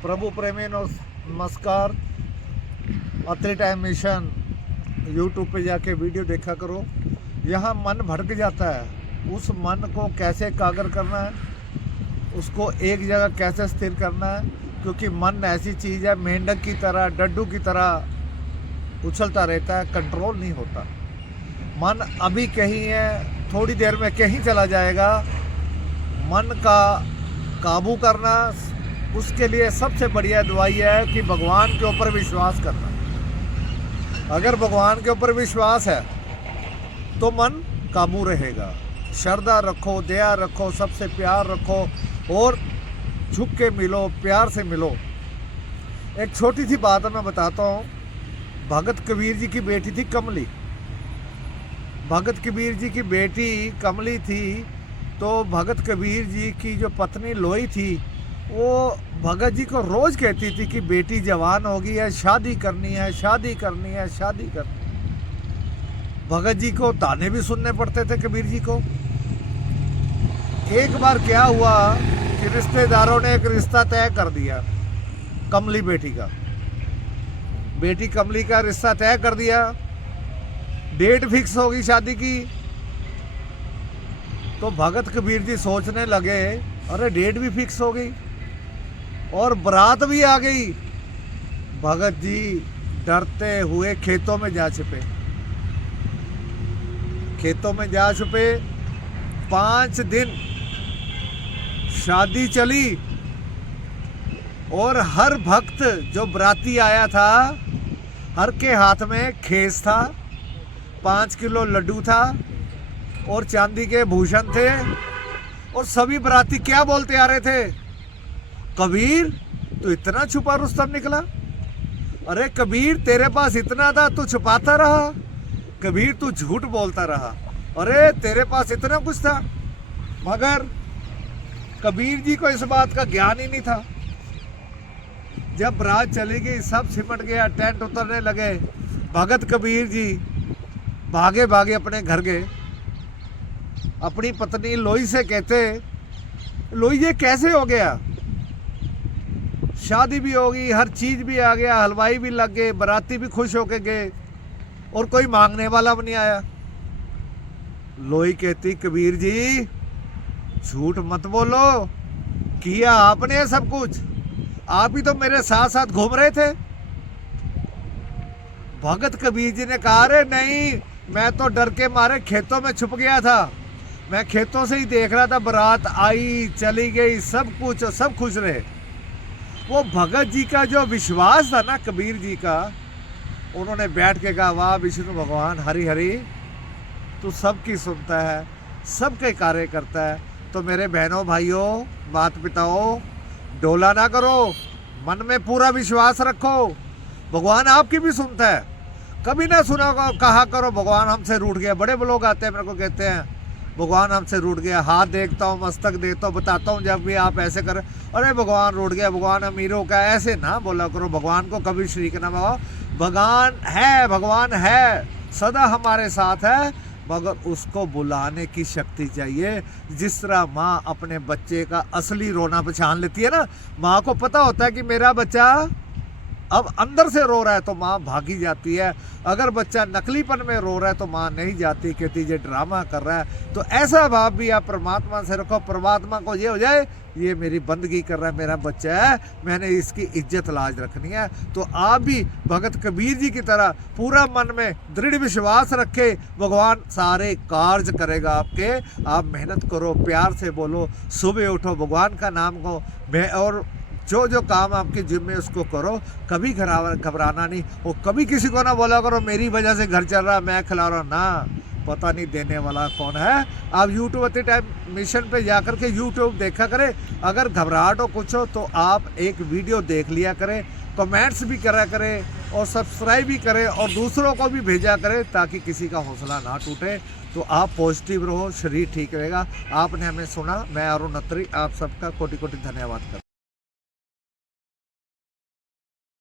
प्रभु प्रेमी नमस्कार। अत्री time mission YouTube पे जाके वीडियो देखा करो। यहाँ मन भटक जाता है, उस मन को कैसे एकाग्र करना है, उसको एक जगह कैसे स्थिर करना है, क्योंकि मन ऐसी चीज़ है, मेंढक की तरह, डड्डू की तरह उछलता रहता है, कंट्रोल नहीं होता। मन अभी कहीं है, थोड़ी देर में कहीं चला जाएगा। मन का काबू करना, उसके लिए सबसे बढ़िया दवाई है कि भगवान के ऊपर विश्वास करना। अगर भगवान के ऊपर विश्वास है तो मन काबू रहेगा। श्रद्धा रखो, दया रखो, सबसे प्यार रखो और झुक के मिलो, प्यार से मिलो। एक छोटी सी बात मैं बताता हूँ। भगत कबीर जी की बेटी थी कमली। भगत कबीर जी की बेटी कमली थी, तो भगत कबीर जी की जो पत्नी लोई थी, वो भगत जी को रोज कहती थी कि बेटी जवान होगी है, शादी करनी है, शादी करनी है, शादी करनी है। भगत जी को ताने भी सुनने पड़ते थे कबीर जी को। एक बार क्या हुआ कि रिश्तेदारों ने एक रिश्ता तय कर दिया कमली बेटी का। बेटी कमली का रिश्ता तय कर दिया, डेट फिक्स होगी शादी की। तो भगत कबीर जी सोचने लगे, अरे डेट भी फिक्स हो गई और बारात भी आ गई। भगत जी डरते हुए खेतों में जा छुपे। खेतों में जा छुपे। 5 दिन शादी चली और हर भक्त जो बराती आया था, हर के हाथ में खेस था, 5 किलो लड्डू था और चांदी के भूषण थे। और सभी बराती क्या बोलते आ रहे थे, कबीर तू इतना छुपा रुस्तम निकला। अरे कबीर तेरे पास इतना था, तू छुपाता रहा। कबीर तू झूठ बोलता रहा। अरे तेरे पास इतना कुछ था। मगर कबीर जी को इस बात का ज्ञान ही नहीं था। जब रात चली गई, सब सिमट गया, टेंट उतरने लगे, भगत कबीर जी भागे भागे अपने घर गए। अपनी पत्नी लोई से कहते, लोई ये कैसे हो गया? शादी भी हो गई, हर चीज भी आ गया, हलवाई भी लग गए, बराती भी खुश होके गए और कोई मांगने वाला भी नहीं आया। लोई कहती, कबीर जी झूठ मत बोलो, किया आपने सब कुछ, आप ही तो मेरे साथ साथ घूम रहे थे। भगत कबीर जी ने कहा, अरे नहीं, मैं तो डर के मारे खेतों में छुप गया था। मैं खेतों से ही देख रहा था, बारात आई चली गई, सब कुछ, सब खुश रहे। वो भगत जी का जो विश्वास था ना कबीर जी का, उन्होंने बैठ के कहा, वाह विष्णु भगवान, हरि हरि, तू सबकी सुनता है, सबके कार्य करता है। तो मेरे बहनों भाइयों, माता पिताओं, डोला ना करो, मन में पूरा विश्वास रखो। भगवान आपकी भी सुनता है। कभी ना सुना कहा करो भगवान हमसे रूठ गया। बड़े लोग आते हैं मेरे को, कहते हैं भगवान हमसे रूठ गया, हाथ देखता हूँ, मस्तक देखता हूँ, बताता हूँ जब भी आप ऐसे करें, अरे भगवान रूठ गया, भगवान अमीरों का, ऐसे ना बोला करो। भगवान को कभी शरीक ना बनाओ। भगवान है, सदा हमारे साथ है, मगर उसको बुलाने की शक्ति चाहिए। जिस तरह माँ अपने बच्चे का असली रोना पहचान लेती है ना, माँ को पता होता है कि मेरा बच्चा अब अंदर से रो रहा है तो माँ भागी जाती है। अगर बच्चा नकलीपन में रो रहा है तो माँ नहीं जाती, कहती ये ड्रामा कर रहा है। तो ऐसा भाव भी आप परमात्मा से रखो। परमात्मा को ये हो जाए, ये मेरी बंदगी कर रहा है, मेरा बच्चा है, मैंने इसकी इज्जत लाज रखनी है। तो आप भी भगत कबीर जी की तरह पूरा मन में दृढ़ विश्वास रखे, भगवान सारे कार्य करेगा आपके। आप मेहनत करो, प्यार से बोलो, सुबह उठो, भगवान का नाम को, और जो जो काम आपके जिम में उसको करो। कभी घबराना नहीं। और कभी किसी को ना बोला करो मेरी वजह से घर चल रहा, मैं खिला रहा हूँ, ना, पता नहीं देने वाला कौन है। आप यूट्यूब अति टाइम मिशन पे जाकर के यूट्यूब देखा करें। अगर घबराहट हो कुछ हो तो आप एक वीडियो देख लिया करें, कमेंट्स भी करा करें और सब्सक्राइब भी करें और दूसरों को भी भेजा करें, ताकि किसी का हौसला ना टूटे। तो आप पॉजिटिव रहो, शरीर ठीक रहेगा। आपने हमें सुना। मैं अरुण अत्री आप सबका कोटि कोटि धन्यवाद करता हूं।